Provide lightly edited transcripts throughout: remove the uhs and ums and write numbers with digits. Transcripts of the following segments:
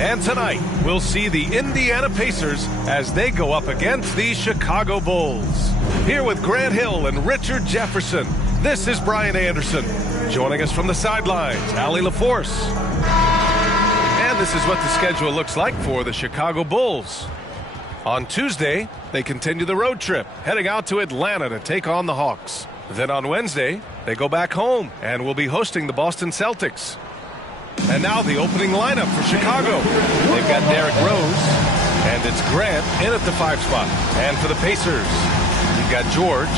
And tonight, we'll see the Indiana Pacers as they go up against the Chicago Bulls. Here with Grant Hill and Richard Jefferson, this is Brian Anderson. Joining us from the sidelines, Allie LaForce. And this is what the schedule looks like for the Chicago Bulls. On Tuesday, they continue the road trip, heading out to Atlanta to take on the Hawks. Then on Wednesday, they go back home and will be hosting the Boston Celtics. And now the opening lineup for Chicago. They've got Derrick Rose, and it's Grant in at the 5 spot. And for the Pacers, you've got George,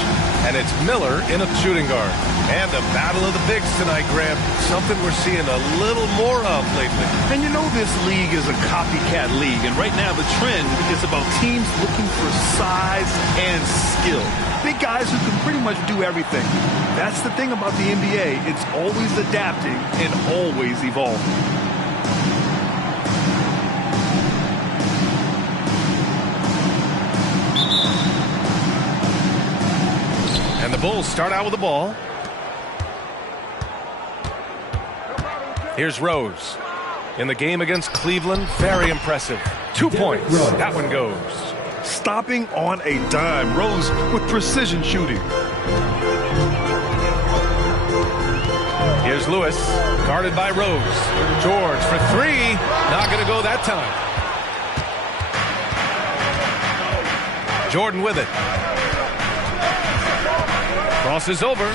and it's Miller in at the shooting guard. And a battle of the bigs tonight, Grant. Something we're seeing a little more of lately. And you know this league is a copycat league, and right now the trend is about teams looking for size and skill. Big guys who can pretty much do everything. That's the thing about the NBA. It's always adapting and always evolving. And the Bulls start out with the ball. Here's Rose. In the game against Cleveland, very impressive. 2 points. That one goes. Stopping on a dime. Rose with precision shooting. Here's Lewis, guarded by Rose. George for 3. Not going to go that time. Jordan with it. Crosses over.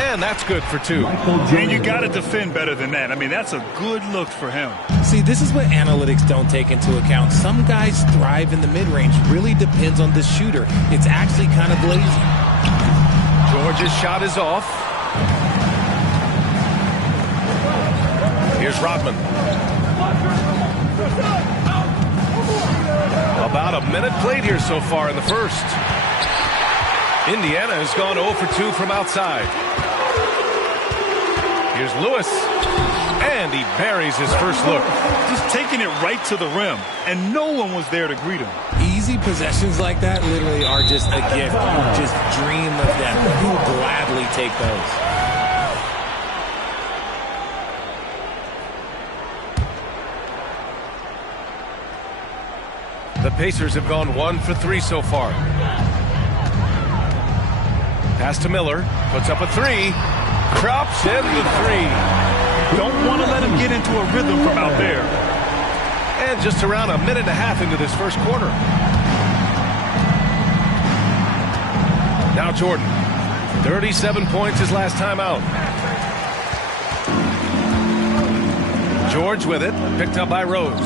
And that's good for 2. And you got to defend better than that. I mean, that's a good look for him. See, this is what analytics don't take into account. Some guys thrive in the mid-range. Really depends on the shooter. It's actually kind of lazy. George's shot is off. Here's Rodman. About a minute played here so far in the first. Indiana has gone 0 for 2 from outside. Here's Lewis, and he buries his first look. Just taking it right to the rim, and no one was there to greet him. Easy possessions like that literally are just a gift. You just dream of them. You gladly take those. The Pacers have gone 1 for 3 so far. Pass to Miller, puts up a 3. Drops in the 3. Don't want to let him get into a rhythm from out there. And just around a minute and a half into this first quarter. Now Jordan. 37 points his last time out. George with it. Picked up by Rose.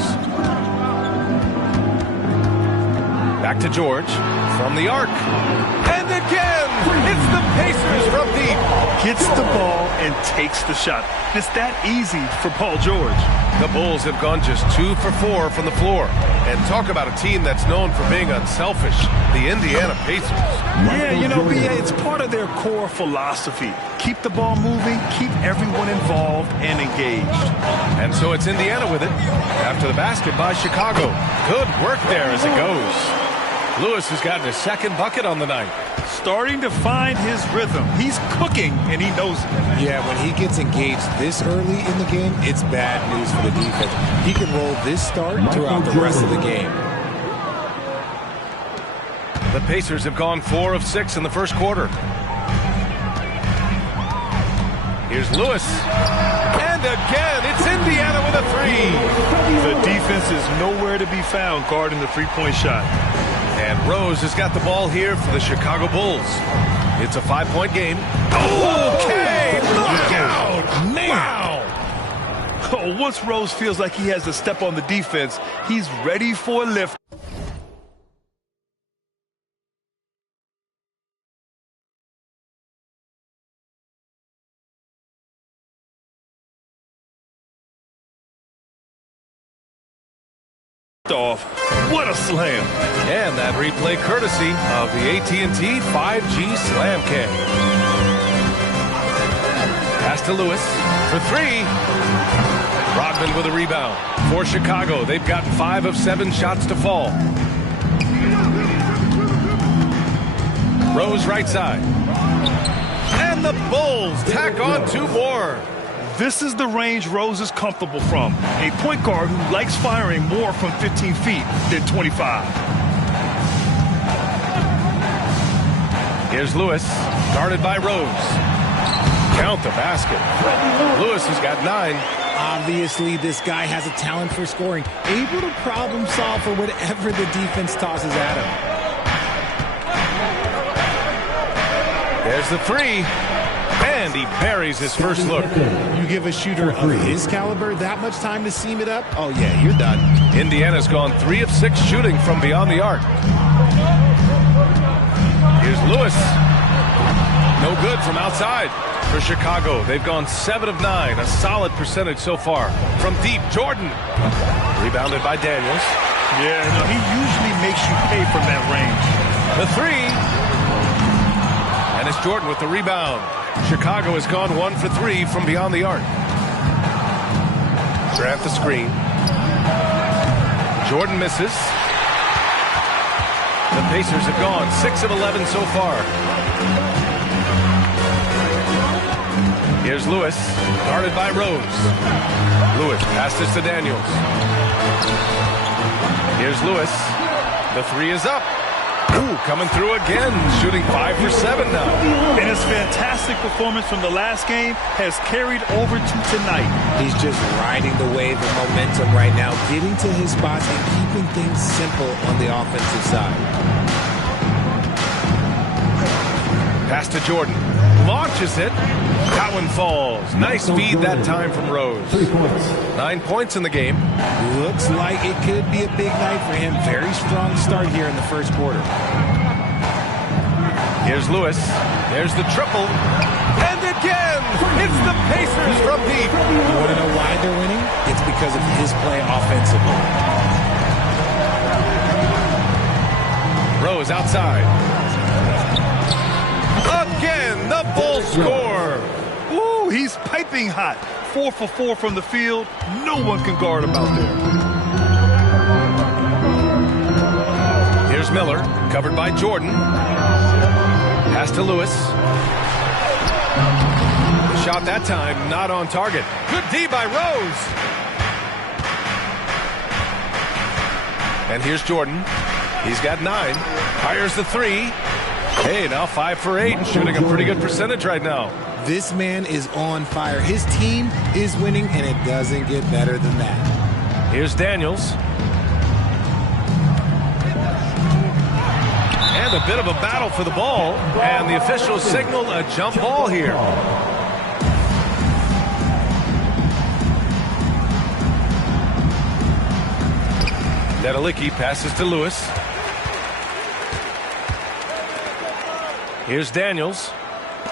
Back to George. From the arc. And again! It's the Pacers from deep. Gets the ball and takes the shot. It's that easy for Paul George. The Bulls have gone just 2 for 4 from the floor. And talk about a team that's known for being unselfish. The Indiana Pacers. Yeah, you know, BA, it's part of their core philosophy. Keep the ball moving, keep everyone involved and engaged. And so it's Indiana with it. After the basket by Chicago. Good work there as it goes. Lewis has gotten his second bucket on the night. Starting to find his rhythm. He's cooking, and he knows it. Yeah, when he gets engaged this early in the game, it's bad news for the defense. He can roll this start throughout the rest of the game. The Pacers have gone 4 of 6 in the first quarter. Here's Lewis. And again, it's Indiana with a 3. The defense is nowhere to be found guarding the three-point shot. And Rose has got the ball here for the Chicago Bulls. It's a 5-point game. Okay, knockout! Wow! Oh, once Rose feels like he has to step on the defense, he's ready for a lift. Off. What a slam. And that replay courtesy of the AT&T 5G Slam Cam. Pass to Lewis for 3. Rodman with a rebound. For Chicago, they've gotten 5 of 7 shots to fall. Rose right side. And the Bulls tack on 2 more. This is the range Rose is comfortable from. A point guard who likes firing more from 15 feet than 25. Here's Lewis, guarded by Rose. Count the basket. Lewis has got 9. Obviously, this guy has a talent for scoring, able to problem solve for whatever the defense tosses at him. There's the 3, and he buries his first look. You give a shooter of his caliber that much time to seam it up, oh yeah, you're done. Indiana's gone 3 of 6 shooting from beyond the arc. Here's Lewis. No good from outside. For Chicago, they've gone 7 of 9, a solid percentage so far. From deep, Jordan. Rebounded by Daniels. Yeah, no, he usually makes you pay from that range. The 3. And it's Jordan with the rebound. Chicago has gone 1 for 3 from beyond the arc. Grant the screen. Jordan misses. The Pacers have gone 6 of 11 so far. Here's Lewis, guarded by Rose. Lewis passes to Daniels. Here's Lewis. The 3 is up. Ooh, coming through again, shooting 5 for 7 now. And his fantastic performance from the last game has carried over to tonight. He's just riding the wave of momentum right now, getting to his spots and keeping things simple on the offensive side. Pass to Jordan. Launches it. That one falls. Nice feed that time from Rose. 9 points in the game. Looks like it could be a big night for him. Very strong start here in the first quarter. Here's Lewis. There's the triple. And again, it's the Pacers from deep. You want to know why they're winning? It's because of his play offensively. Rose outside. Again, the Bulls score. Ooh, he's piping hot. 4 for 4 from the field. No one can guard him out there. Here's Miller, covered by Jordan. Pass to Lewis. The shot that time, not on target. Good D by Rose. And here's Jordan. He's got 9. Fires the 3. Hey, now 5 for 8 and shooting a pretty good percentage right now. This man is on fire. His team is winning, and it doesn't get better than that. Here's Daniels. And a bit of a battle for the ball. And the officials signal a jump ball here. Nedelicki passes to Lewis. Here's Daniels.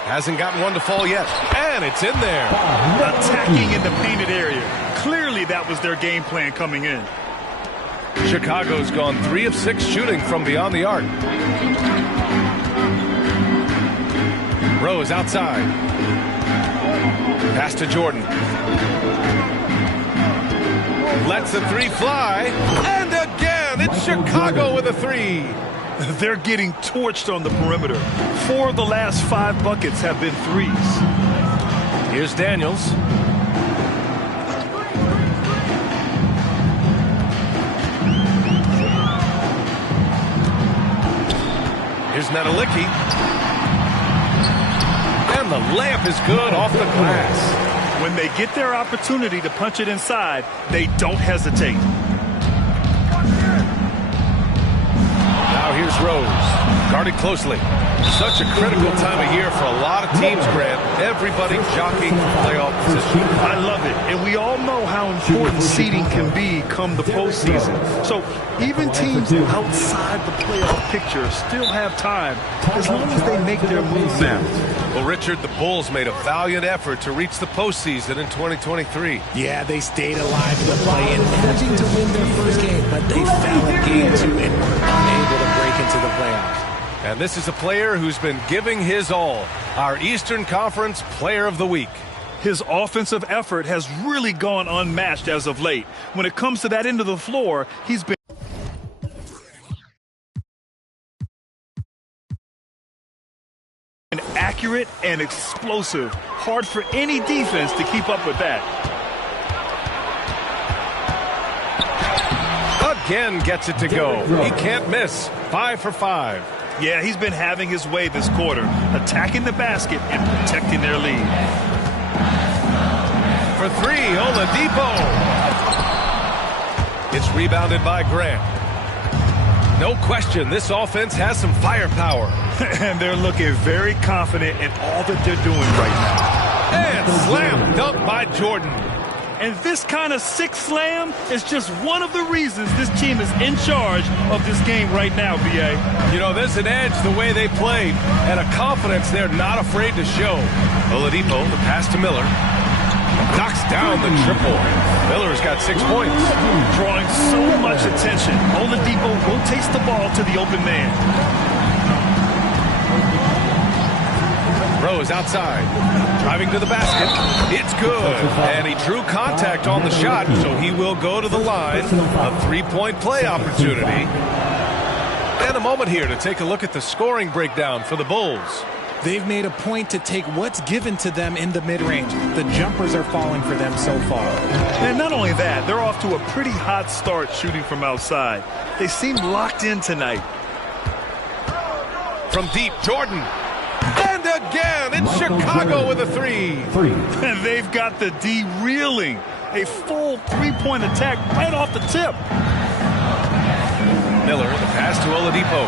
Hasn't gotten one to fall yet. And it's in there. Attacking in the painted area. Clearly that was their game plan coming in. Chicago's gone 3 of 6 shooting from beyond the arc. Rose outside. Pass to Jordan. Lets the 3 fly. And again, it's Chicago with a 3. They're getting torched on the perimeter. 4 of the last 5 buckets have been 3s. Here's Daniels. Here's Nedelicki. And the layup is good off the glass. When they get their opportunity to punch it inside, they don't hesitate. Now here's Rose, guarded closely. Such a critical time of year for a lot of teams, Grant. Everybody jockeying for playoff position. I love it. And we all know how important seeding can be come the postseason. So even teams outside the playoff picture still have time as long as they make their move now. Well, Richard, the Bulls made a valiant effort to reach the postseason in 2023. Yeah, they stayed alive in the play-in, managing to win their first game, but they fell in game 2 and were unable to break into the playoffs. And this is a player who's been giving his all. Our Eastern Conference Player of the Week. His offensive effort has really gone unmatched as of late. When it comes to that end of the floor, he's been accurate. accurate and explosive. Hard for any defense to keep up with that. Again gets it to go. He can't miss. 5 for 5. Yeah, he's been having his way this quarter, attacking the basket and protecting their lead. For 3, Oladipo. It's rebounded by Grant. No question, this offense has some firepower. And they're looking very confident in all that they're doing right now. And slam dunk by Jordan. And this kind of sick slam is just one of the reasons this team is in charge of this game right now, B.A. You know, there's an edge the way they played and a confidence they're not afraid to show. Oladipo, the pass to Miller. Knocks down the triple. Miller's got 6 points. Drawing so much attention. Oladipo rotates the ball to the open man. Rose outside. Driving to the basket. It's good. And he drew contact on the shot, so he will go to the line. A 3-point play opportunity. And a moment here to take a look at the scoring breakdown for the Bulls. They've made a point to take what's given to them in the mid-range. The jumpers are falling for them so far. And not only that, they're off to a pretty hot start shooting from outside. They seem locked in tonight. From deep, Jordan. And again, it's Chicago with a 3. And they've got the D reeling. A full 3-point attack right off the tip. Miller, the pass to Oladipo.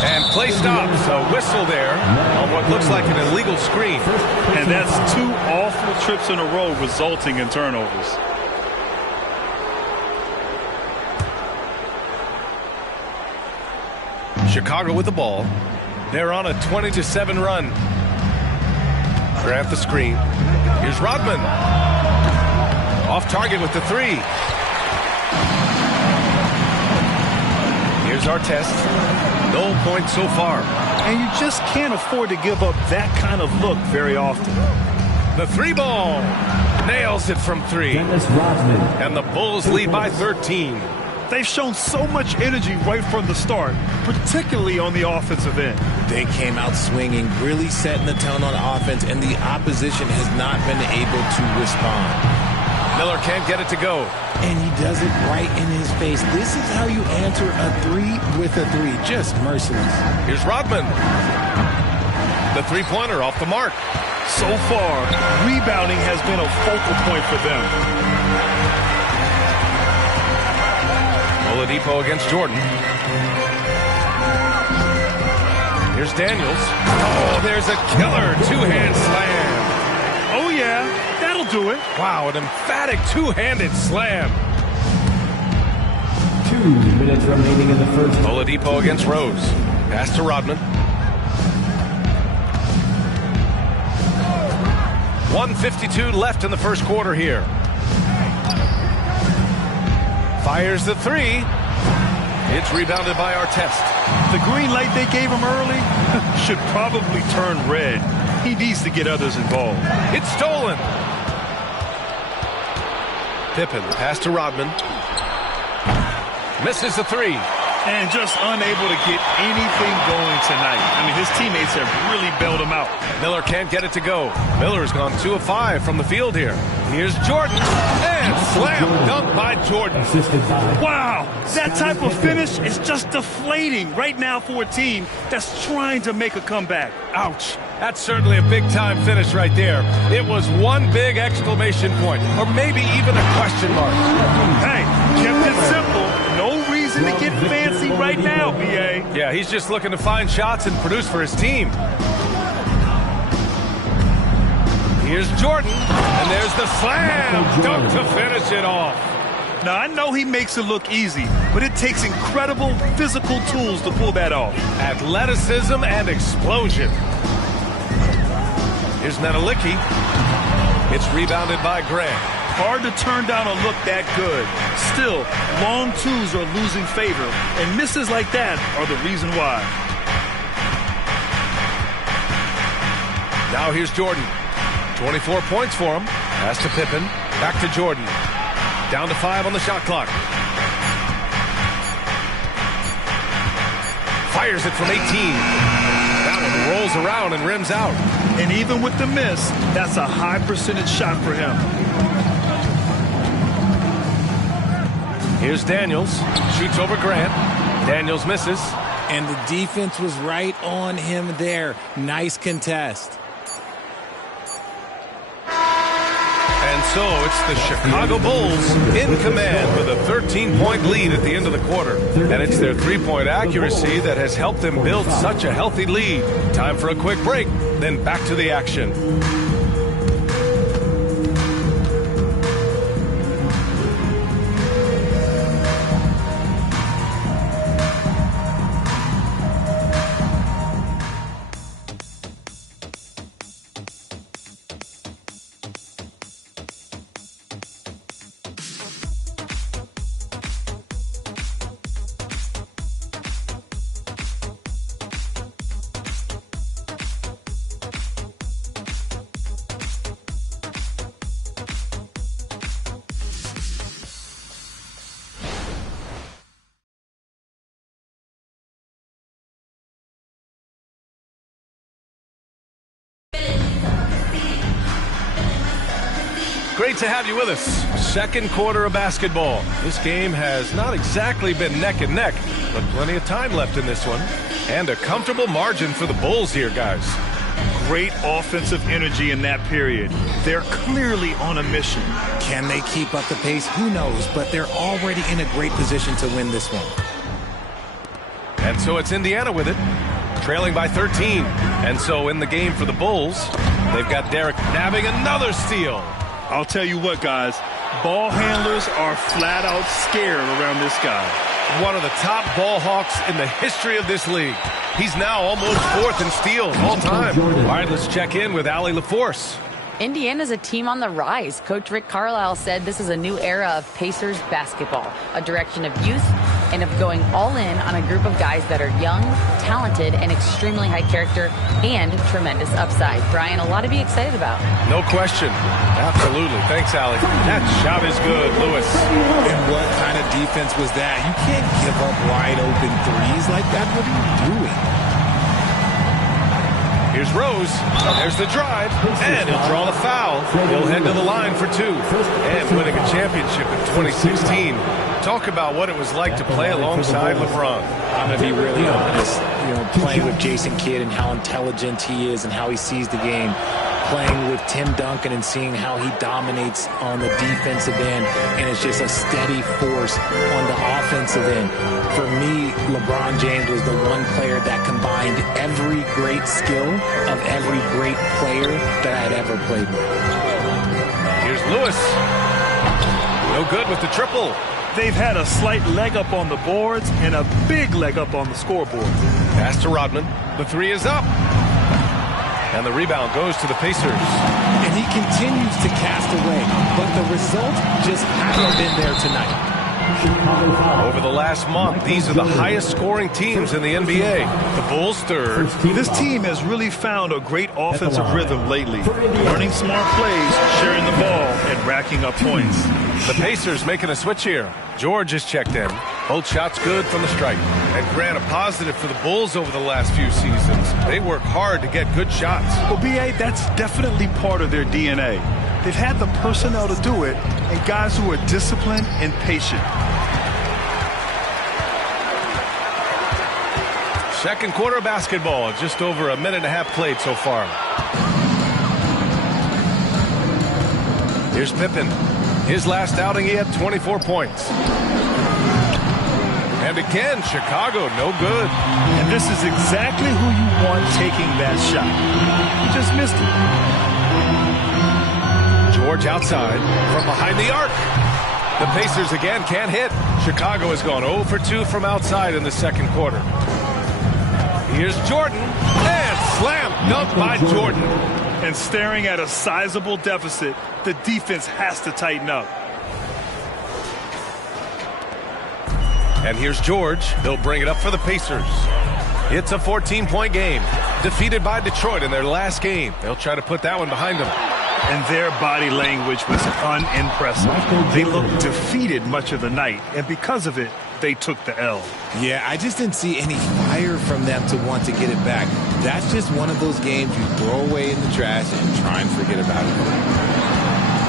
And play stops. A whistle there on what looks like an illegal screen. And that's 2 awful trips in a row resulting in turnovers. Chicago with the ball. They're on a 20-7 run. Grant the screen. Here's Rodman. Off target with the 3. Here's Artest. No points so far. And you just can't afford to give up that kind of look very often. The 3 ball. Nails it from 3. And the Bulls lead by 13. They've shown so much energy right from the start, particularly on the offensive end. They came out swinging, really setting the tone on offense, and the opposition has not been able to respond. Miller can't get it to go. And he does it right in his face. This is how you answer a 3 with a 3. Just merciless. Here's Rodman. The 3-pointer off the mark. So far, rebounding has been a focal point for them. Oladipo against Jordan. Here's Daniels. Oh, there's a killer 2-hand slam. Oh, yeah, that'll do it. Wow, an emphatic 2-handed slam. 2 minutes remaining in the first. Oladipo against Rose. Pass to Rodman. 1:52 left in the first quarter here. Fires the 3. It's rebounded by Artest. The green light they gave him early should probably turn red. He needs to get others involved. It's stolen. Pippen, pass to Rodman. Misses the 3. And just unable to get anything going tonight. I mean, his teammates have really bailed him out. Miller can't get it to go. Miller's gone 2 of 5 from the field here. Here's Jordan. And slam dunk by Jordan. Wow, that type of finish is just deflating right now for a team that's trying to make a comeback. Ouch. That's certainly a big-time finish right there. It was one big exclamation point, or maybe even a question mark. Hey, kept it simple. No reason to get fancy right now, B.A. Yeah, he's just looking to find shots and produce for his team. Here's Jordan, and there's the slam dunk to finish it off. Now, I know he makes it look easy, but it takes incredible physical tools to pull that off. Athleticism and explosion. Here's Menelicki. It's rebounded by Grant. Hard to turn down a look that good. Still, long twos are losing favor, and misses like that are the reason why. Now here's Jordan. 24 points for him. Pass to Pippen. Back to Jordan. Down to 5 on the shot clock. Fires it from 18. That one rolls around and rims out. And even with the miss, that's a high percentage shot for him. Here's Daniels. Shoots over Grant. Daniels misses. And the defense was right on him there. Nice contest. And so it's the Chicago Bulls in command with a 13-point lead at the end of the quarter. And it's their three-point accuracy that has helped them build such a healthy lead. Time for a quick break, then back to the action. Great to have you with us. Second quarter of basketball. This game has not exactly been neck and neck, but plenty of time left in this one. And a comfortable margin for the Bulls here, guys. Great offensive energy in that period. They're clearly on a mission. Can they keep up the pace? Who knows, but they're already in a great position to win this one. And so it's Indiana with it, trailing by 13. And so in the game for the Bulls, they've got Derek nabbing another steal. I'll tell you what, guys, ball handlers are flat out scared around this guy. One of the top ball hawks in the history of this league. He's now almost fourth in steals all time. All right, let's check in with Allie LaForce. Indiana's a team on the rise. Coach Rick Carlisle said this is a new era of Pacers basketball, a direction of youth and of going all in on a group of guys that are young, talented, and extremely high character and tremendous upside. Brian, a lot to be excited about. No question. Absolutely. Thanks, Allie. That shot is good, Lewis. And what kind of defense was that? You can't give up wide open threes like that. What are you doing? Here's Rose. There's the drive. And he'll draw the foul. He'll head to the line for two. And winning a championship in 2016. Talk about what it was like to play alongside LeBron. I'm going to be really honest. You know, playing with Jason Kidd and how intelligent he is and how he sees the game. Playing with Tim Duncan and seeing how he dominates on the defensive end, and it's just a steady force on the offensive end. For me, LeBron James was the one player that combined every great skill of every great player that I had ever played with. Here's Lewis. No good with the triple. They've had a slight leg up on the boards and a big leg up on the scoreboard. Pass to Rodman. The three is up. And the rebound goes to the Pacers. And he continues to cast away, but the result just hasn't been there tonight. Over the last month, these are the highest scoring teams in the NBA. The Bulls third. This team has really found a great offensive rhythm lately. Learning smart plays, sharing the ball, and racking up points. The Pacers making a switch here. George is checked in. Both shots good from the stripe. And Grant, a positive for the Bulls over the last few seasons. They work hard to get good shots. Well, B.A., that's definitely part of their DNA. They've had the personnel to do it, and guys who are disciplined and patient. Second quarter basketball, just over a minute and a half played so far. Here's Pippen. His last outing, he had 24 points. And again, Chicago, no good. And this is exactly who you want taking that shot. He just missed it. George outside from behind the arc. The Pacers again can't hit. Chicago has gone 0 for 2 from outside in the second quarter. Here's Jordan, and slam dunk by Jordan. And staring at a sizable deficit, the defense has to tighten up. And here's George. He'll bring it up for the Pacers. It's a 14-point game. Defeated by Detroit in their last game. They'll try to put that one behind them. And their body language was unimpressive. They looked defeated much of the night, and because of it, they took the L. Yeah, I just didn't see any fire from them to want to get it back. That's just one of those games you throw away in the trash and try and forget about it.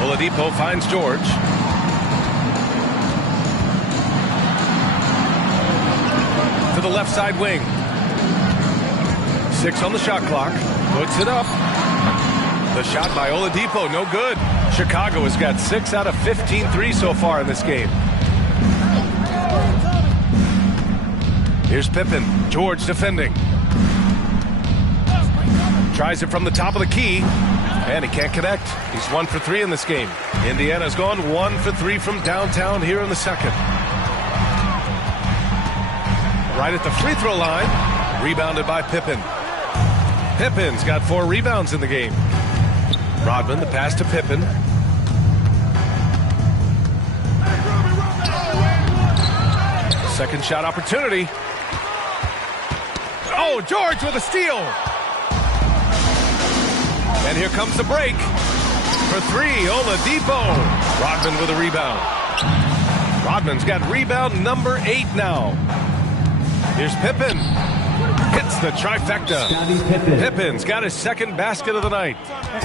Oladipo finds George. To the left side wing. 6 on the shot clock. Puts it up. The shot by Oladipo, no good. Chicago has got 6 out of 15 threes so far in this game. Here's Pippen. George defending. Tries it from the top of the key. And he can't connect. He's 1 for 3 in this game. Indiana's gone 1 for 3 from downtown here in the second. Right at the free throw line. Rebounded by Pippen. Pippen's got 4 rebounds in the game. Rodman, the pass to Pippen. Second shot opportunity. Oh, George with a steal. And here comes the break. For 3, Oladipo. Rodman with a rebound. Rodman's got rebound number 8 now. Here's Pippen. Hits the trifecta. Pippen's got his second basket of the night.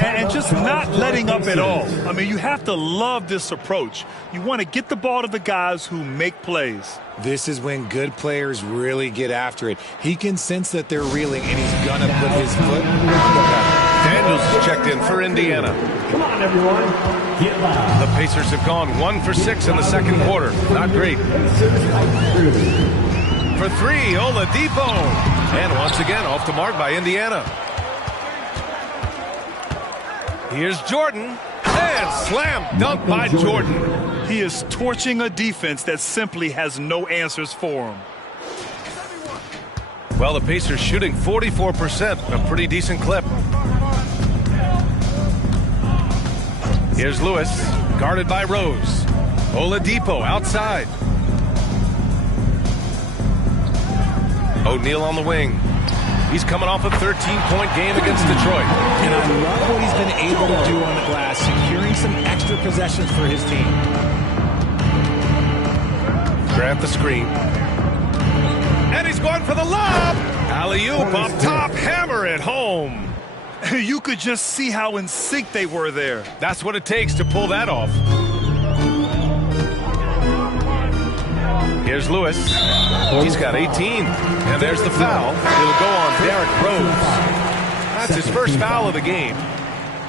And just not letting up at all. I mean, you have to love this approach. You want to get the ball to the guys who make plays. This is when good players really get after it. He can sense that they're reeling, and he's going to put his foot on the pedal. Daniels is checked in for Indiana. Come on, everyone. Get loud. The Pacers have gone 1 for 6 in the second quarter. Not great. For 3, Oladipo. And once again, off the mark by Indiana. Here's Jordan. And slam dunk by Jordan. He is torching a defense that simply has no answers for him. Well, the Pacers shooting 44%, a pretty decent clip. Here's Lewis, guarded by Rose. Oladipo outside. O'Neal on the wing. He's coming off a 13-point game against Detroit. And I love what he's been able to do on the glass, securing some extra possessions for his team. Grant the screen. And he's going for the lob. Alley-oop up top, hammer it home. You could just see how in sync they were there. That's what it takes to pull that off. Here's Lewis. He's got 18. And there's the foul. It'll go on Derrick Rose. That's his first foul of the game.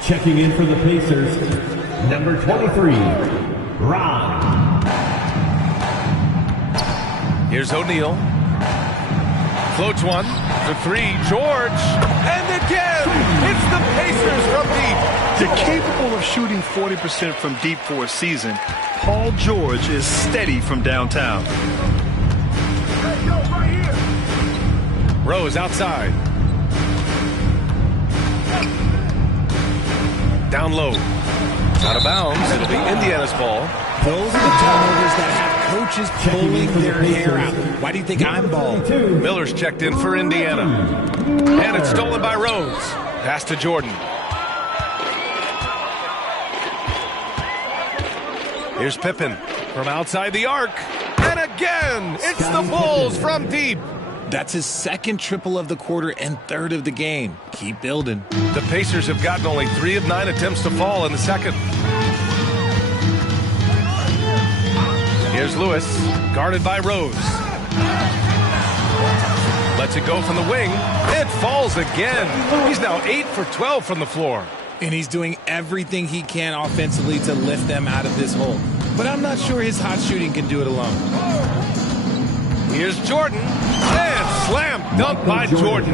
Checking in for the Pacers, number 23, Ron. Here's O'Neal. Floats one for 3. George. And again, it's the Pacers from deep. They're capable of shooting 40% from deep for a season. Paul George is steady from downtown. Rose outside. Down low. Out of bounds. It'll be Indiana's ball. Those are the turnovers that have coaches pulling their hair out. Why do you think I'm bald? Miller's checked in for Indiana. And it's stolen by Rose. Pass to Jordan. Here's Pippen from outside the arc. And again, it's the Bulls from deep. That's his second triple of the quarter and third of the game. Keep building. The Pacers have gotten only 3 of 9 attempts to fall in the second. Here's Lewis, guarded by Rose. Lets it go from the wing. It falls again. He's now 8 for 12 from the floor. And he's doing everything he can offensively to lift them out of this hole. But I'm not sure his hot shooting can do it alone. Here's Jordan. And slam dunk by Jordan.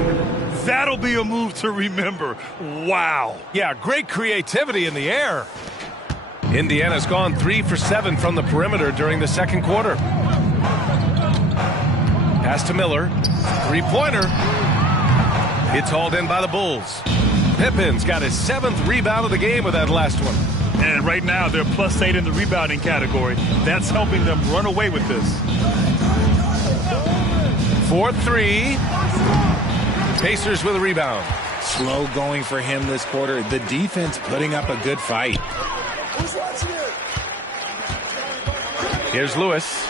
That'll be a move to remember. Wow. Yeah, great creativity in the air. Indiana's gone 3 for 7 from the perimeter during the second quarter. Pass to Miller. 3-pointer. It's hauled in by the Bulls. Pippen's got his 7th rebound of the game with that last one. And right now they're +8 in the rebounding category. That's helping them run away with this. 4-3. Pacers with a rebound. slow going for him this quarter. The defense putting up a good fight. Here's Lewis.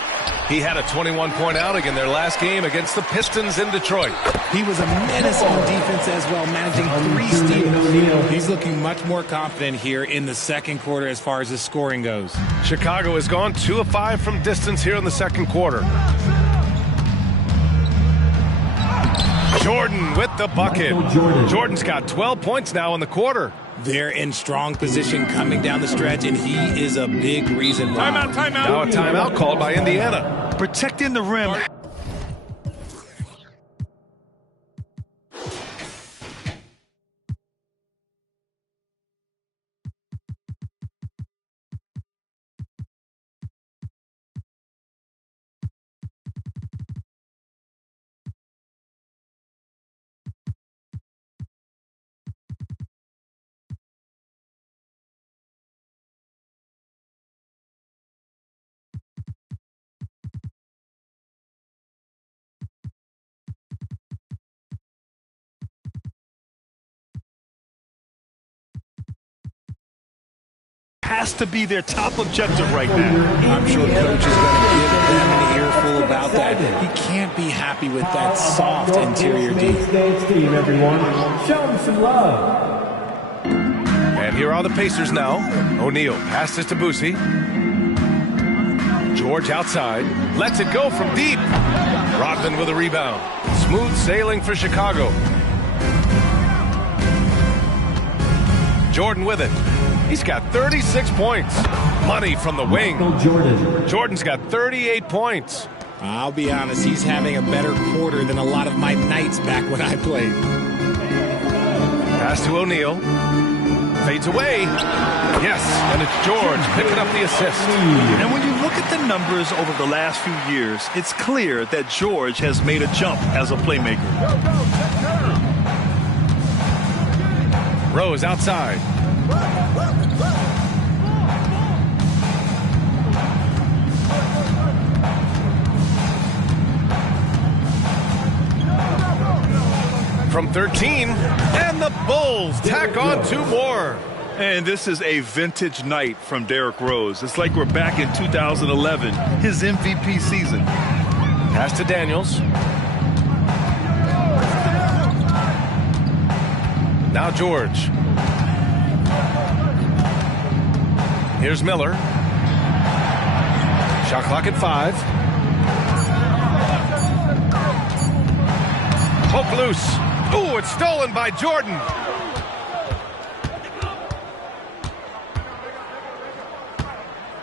He had a 21-point outing in their last game against the Pistons in Detroit. He was a menace on defense as well, managing 3 steals. He's looking much more confident here in the second quarter as far as his scoring goes. Chicago has gone 2 of 5 from distance here in the second quarter. Jordan with the bucket. Jordan's got 12 points now in the quarter. They're in strong position coming down the stretch, and he is a big reason why. Timeout. Now a timeout called by Indiana. Protecting the rim. Has to be their top objective right now. I'm sure coach is going to give them an earful about that. He can't be happy with that soft interior D. Team, everyone. Show them some love. And here are the Pacers now. O'Neal passes to Boosie. George outside. Lets it go from deep. Rodman with a rebound. Smooth sailing for Chicago. Jordan with it. He's got 36 points. Money from the wing. Jordan's got 38 points. I'll be honest, he's having a better quarter than a lot of my nights back when I played. Pass to O'Neal. Fades away. Yes, and it's George picking up the assist. And when you look at the numbers over the last few years, it's clear that George has made a jump as a playmaker. Rose outside. From 13, and the Bulls tack on 2 more. And this is a vintage night from Derrick Rose. It's like we're back in 2011, his MVP season. Pass to Daniels. Now George. Here's Miller. Shot clock at 5. Hook loose. Ooh, it's stolen by Jordan.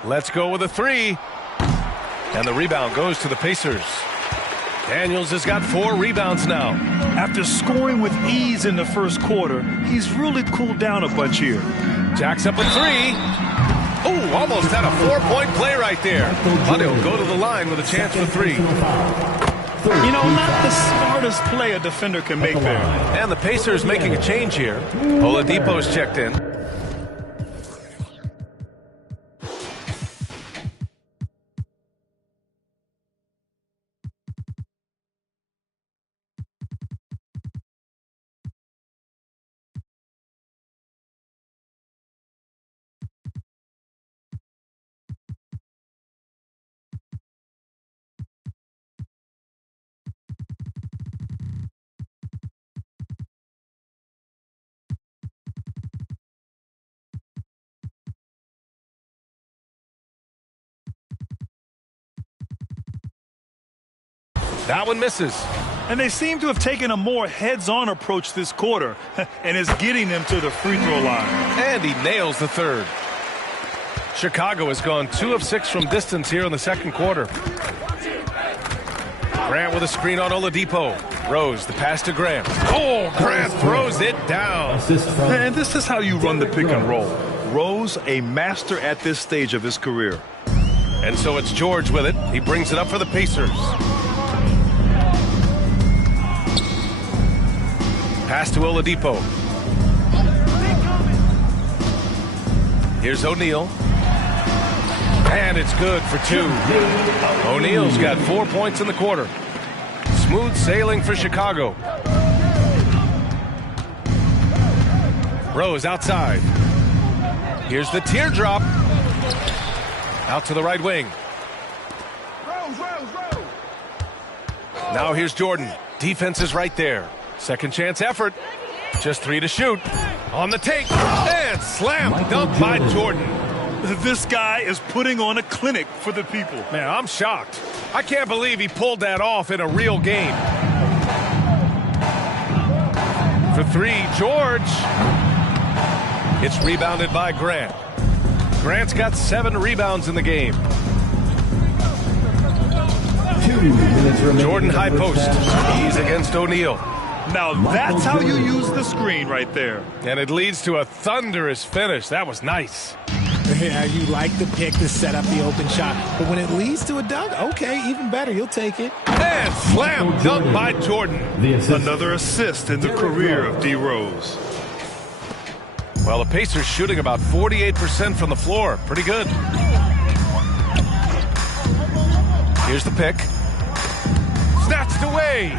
Let's go with a 3. And the rebound goes to the Pacers. Daniels has got 4 rebounds now. After scoring with ease in the first quarter, he's really cooled down a bunch here. Jacks up a 3. Ooh, almost had a 4-point play right there. But he'll go to the line with a chance for 3. You know, not the smartest play a defender can make there. And the Pacers making a change here. Oladipo's checked in. That one misses. And they seem to have taken a more heads-on approach this quarter, and is getting them to the free throw line. And he nails the 3rd. Chicago has gone 2 of 6 from distance here in the second quarter. Grant with a screen on Oladipo. Rose, the pass to Grant. Oh, Grant throws it down. And this is how you run the pick and roll. Rose, a master at this stage of his career. And so it's George with it. He brings it up for the Pacers. Pass to Oladipo. Here's O'Neal. And it's good for 2. O'Neal's got 4 points in the quarter. Smooth sailing for Chicago. Rose outside. Here's the teardrop. Out to the right wing. Now here's Jordan. Defense is right there. Second chance effort. Just 3 to shoot. On the take. And slam dunk by Jordan. This guy is putting on a clinic for the people. Man, I'm shocked. I can't believe he pulled that off in a real game. For 3, George. It's rebounded by Grant. Grant's got 7 rebounds in the game. 2 minutes remaining. Jordan high post. He's against O'Neal. Now that's how you use the screen right there. And it leads to a thunderous finish. That was nice. Yeah, you like the pick to set up the open shot. But when it leads to a dunk, okay, even better. You'll take it. And slam dunk by Jordan. Another assist in the career of D. Rose. Well, the Pacers shooting about 48% from the floor. Pretty good. Here's the pick. Snatched away.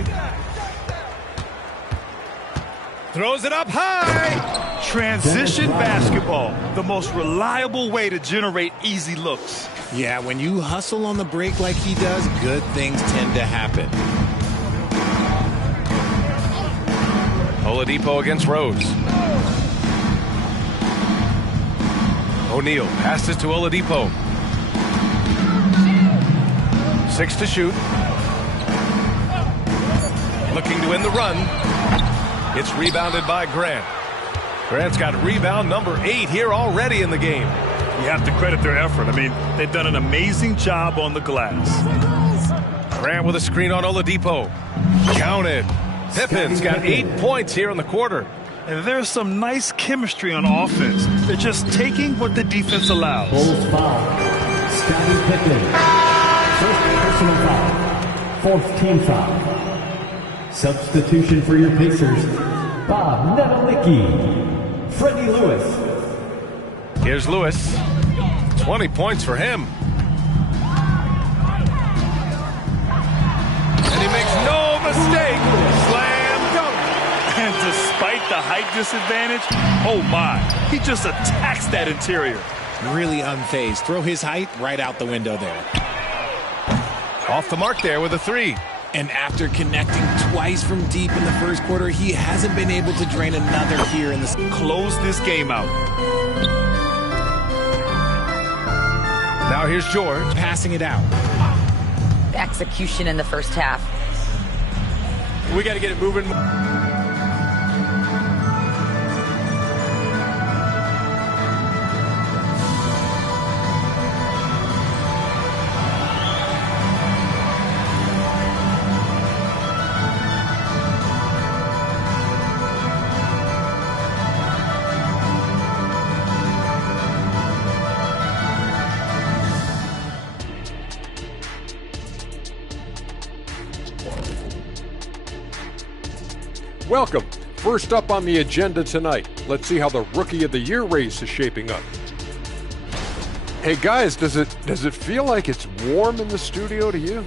Throws it up high. Transition basketball, the most reliable way to generate easy looks. Yeah, when you hustle on the break like he does, good things tend to happen. Oladipo against Rose. O'Neal passes to Oladipo. 6 to shoot. Looking to end the run. It's rebounded by Grant. Grant's got rebound number 8 here already in the game. You have to credit their effort. I mean, they've done an amazing job on the glass. Grant with a screen on Oladipo. Counted. Pippen's got 8 points here in the quarter. And there's some nice chemistry on offense. They're just taking what the defense allows. Bulls foul. Scottie Pippen. First personal foul. 4th team foul. Substitution for your Pacers. Bob Nevelicki. Freddie Lewis. Here's Lewis. 20 points for him. And he makes no mistake. Slam dunk. And despite the height disadvantage, oh my, he just attacks that interior. Really unfazed. Throw his height right out the window there. Off the mark there with a 3. And after connecting twice from deep in the first quarter, he hasn't been able to drain another here in the... Close this game out. Now here's George. Passing it out. Execution in the first half. We got to get it moving. Welcome. First up on the agenda tonight, let's see how the Rookie of the Year race is shaping up. Hey guys, does it feel like it's warm in the studio to you?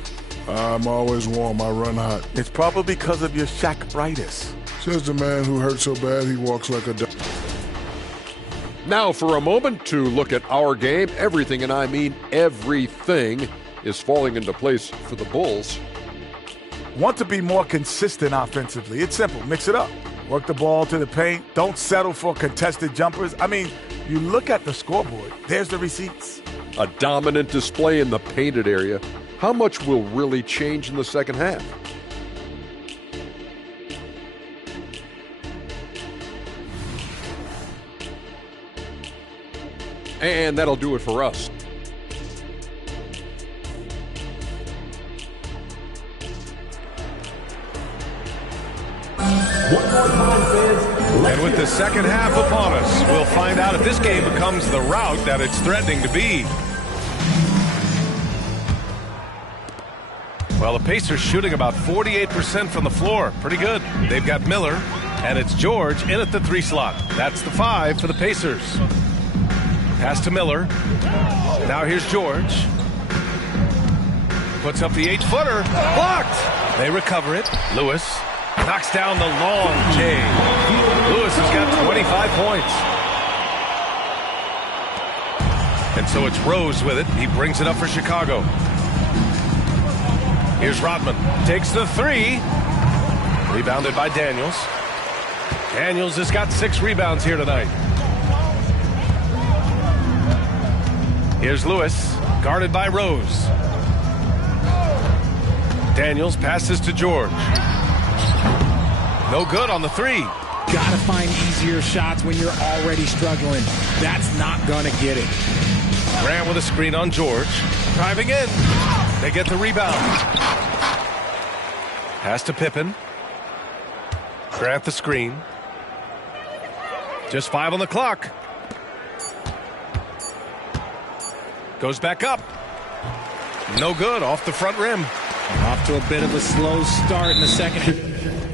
I'm always warm. I run hot. It's probably because of your Shaq-ritis. Says the man who hurt so bad he walks like a duck. Now for a moment to look at our game. Everything, and I mean everything, is falling into place for the Bulls. Want to be more consistent offensively. It's simple. Mix it up. Work the ball to the paint. Don't settle for contested jumpers. I mean, you look at the scoreboard. There's the receipts. A dominant display in the painted area. How much will really change in the second half? And that'll do it for us. And with the second half upon us, we'll find out if this game becomes the rout that it's threatening to be. Well, the Pacers shooting about 48% from the floor. Pretty good. They've got Miller, and it's George in at the 3 slot. That's the 5 for the Pacers. Pass to Miller. Now here's George. Puts up the 8-footer. Blocked! They recover it. Lewis knocks down the long J. Lewis has got 25 points. And so it's Rose with it. He brings it up for Chicago. Here's Rodman. Takes the three. Rebounded by Daniels. Daniels has got 6 rebounds here tonight. Here's Lewis, guarded by Rose. Daniels passes to George. No good on the three. Gotta find easier shots when you're already struggling. That's not gonna get it. Grant with a screen on George. Driving in. They get the rebound. Pass to Pippen. Grant the screen. Just 5 on the clock. Goes back up. No good, off the front rim. Off to a bit of a slow start in the second.